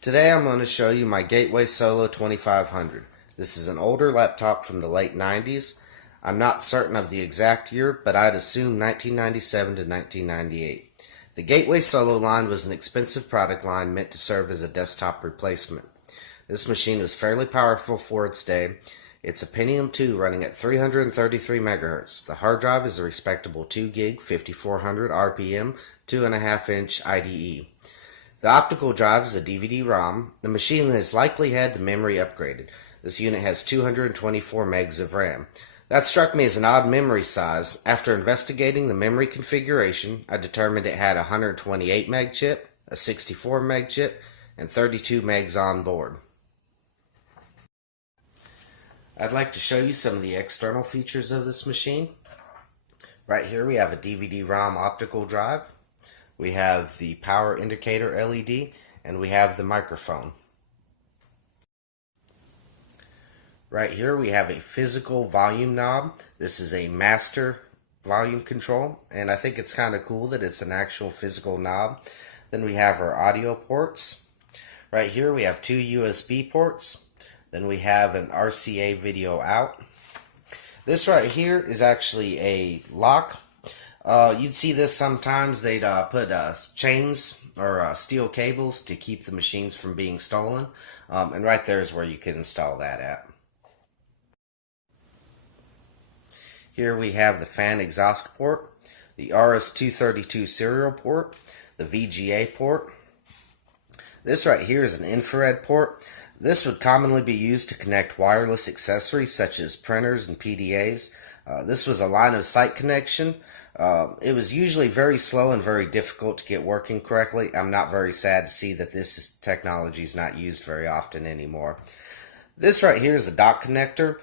Today I'm going to show you my Gateway Solo 2500. This is an older laptop from the late 90s. I'm not certain of the exact year, but I'd assume 1997 to 1998. The Gateway Solo line was an expensive product line meant to serve as a desktop replacement. This machine was fairly powerful for its day. It's a Pentium 2 running at 333 MHz. The hard drive is a respectable 2 gig, 5400 RPM, 2.5-inch IDE. The optical drive is a DVD-ROM. The machine has likely had the memory upgraded. This unit has 224 megs of RAM. That struck me as an odd memory size. After investigating the memory configuration, I determined it had a 128 meg chip, a 64 meg chip, and 32 megs on board. I'd like to show you some of the external features of this machine. Right here we have a DVD-ROM optical drive. We have the power indicator LED, and we have the microphone. Right here we have a physical volume knob. This is a master volume control, and I think it's kind of cool that it's an actual physical knob. Then we have our audio ports. Right here we have 2 USB ports. Then we have an RCA video out. This right here is actually a lock. You'd see this sometimes. They'd put chains or steel cables to keep the machines from being stolen. And right there is where you can install that at. Here we have the fan exhaust port, the RS-232 serial port, the VGA port. This right here is an infrared port. This would commonly be used to connect wireless accessories such as printers and PDAs. This was a line of sight connection. It was usually very slow and very difficult to get working correctly. I'm not very sad to see that this technology is not used very often anymore. This right here is the dock connector.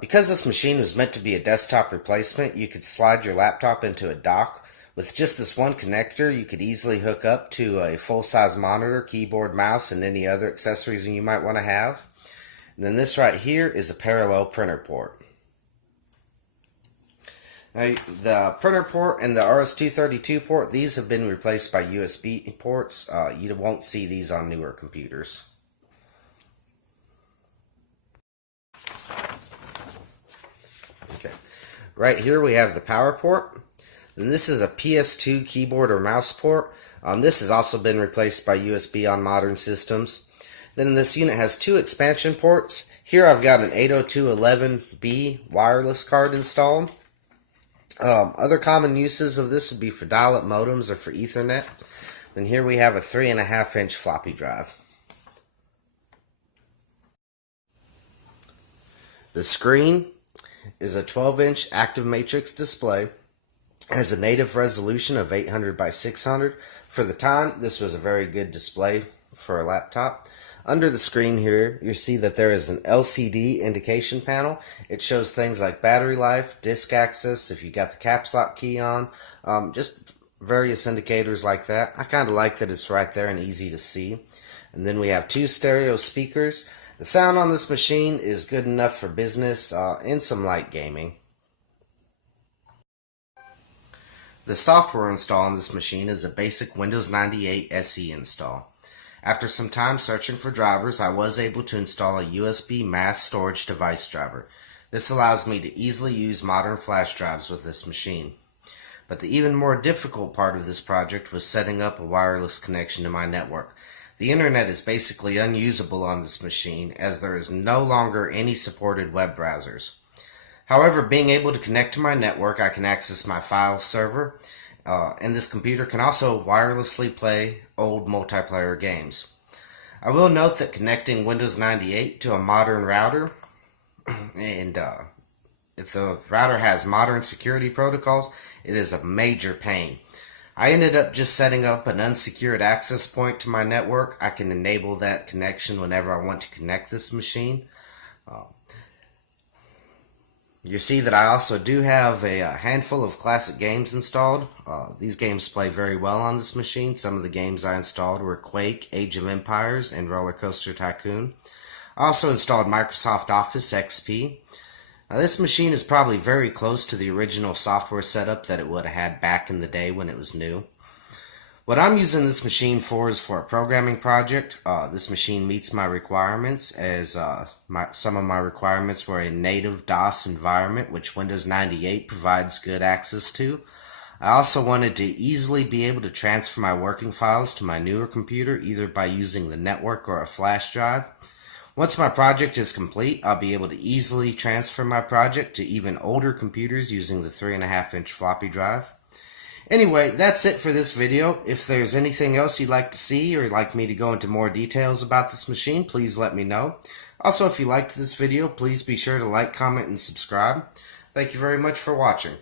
Because this machine was meant to be a desktop replacement, you could slide your laptop into a dock. With just this one connector, you could easily hook up to a full-size monitor, keyboard, mouse, and any other accessories you might want to have. And then this right here is a parallel printer port. Now, the printer port and the RS-232 port, these have been replaced by USB ports. You won't see these on newer computers. Okay, right here we have the power port. And this is a PS2 keyboard or mouse port. This has also been replaced by USB on modern systems. Then this unit has 2 expansion ports. Here I've got an 802.11b wireless card installed. Other common uses of this would be for dial-up modems or for Ethernet. Then here we have a 3.5-inch floppy drive. The screen is a 12-inch active matrix display. Has a native resolution of 800 by 600. For the time, this was a very good display for a laptop. Under the screen here, you see that there is an LCD indication panel. It shows things like battery life, disk access, if you got the caps lock key on, just various indicators like that. I kind of like that it's right there and easy to see. And then we have 2 stereo speakers. The sound on this machine is good enough for business and some light gaming. The software install on this machine is a basic Windows 98 SE install. After some time searching for drivers, I was able to install a USB mass storage device driver. This allows me to easily use modern flash drives with this machine. But the even more difficult part of this project was setting up a wireless connection to my network. The internet is basically unusable on this machine as there is no longer any supported web browsers. However, being able to connect to my network, I can access my file server, and this computer can also wirelessly play old multiplayer games. I will note that connecting Windows 98 to a modern router, and if the router has modern security protocols, it is a major pain. I ended up just setting up an unsecured access point to my network. I can enable that connection whenever I want to connect this machine. You see that I also do have a handful of classic games installed. These games play very well on this machine. Some of the games I installed were Quake, Age of Empires, and Roller Coaster Tycoon. I also installed Microsoft Office XP. This machine is probably very close to the original software setup that it would have had back in the day when it was new. What I'm using this machine for is for a programming project. This machine meets my requirements as some of my requirements were a native DOS environment, which Windows 98 provides good access to. I also wanted to easily be able to transfer my working files to my newer computer, either by using the network or a flash drive. Once my project is complete, I'll be able to easily transfer my project to even older computers using the 3.5-inch floppy drive. Anyway, that's it for this video. If there's anything else you'd like to see or like me to go into more details about this machine, please let me know. Also, if you liked this video, please be sure to like, comment, and subscribe. Thank you very much for watching.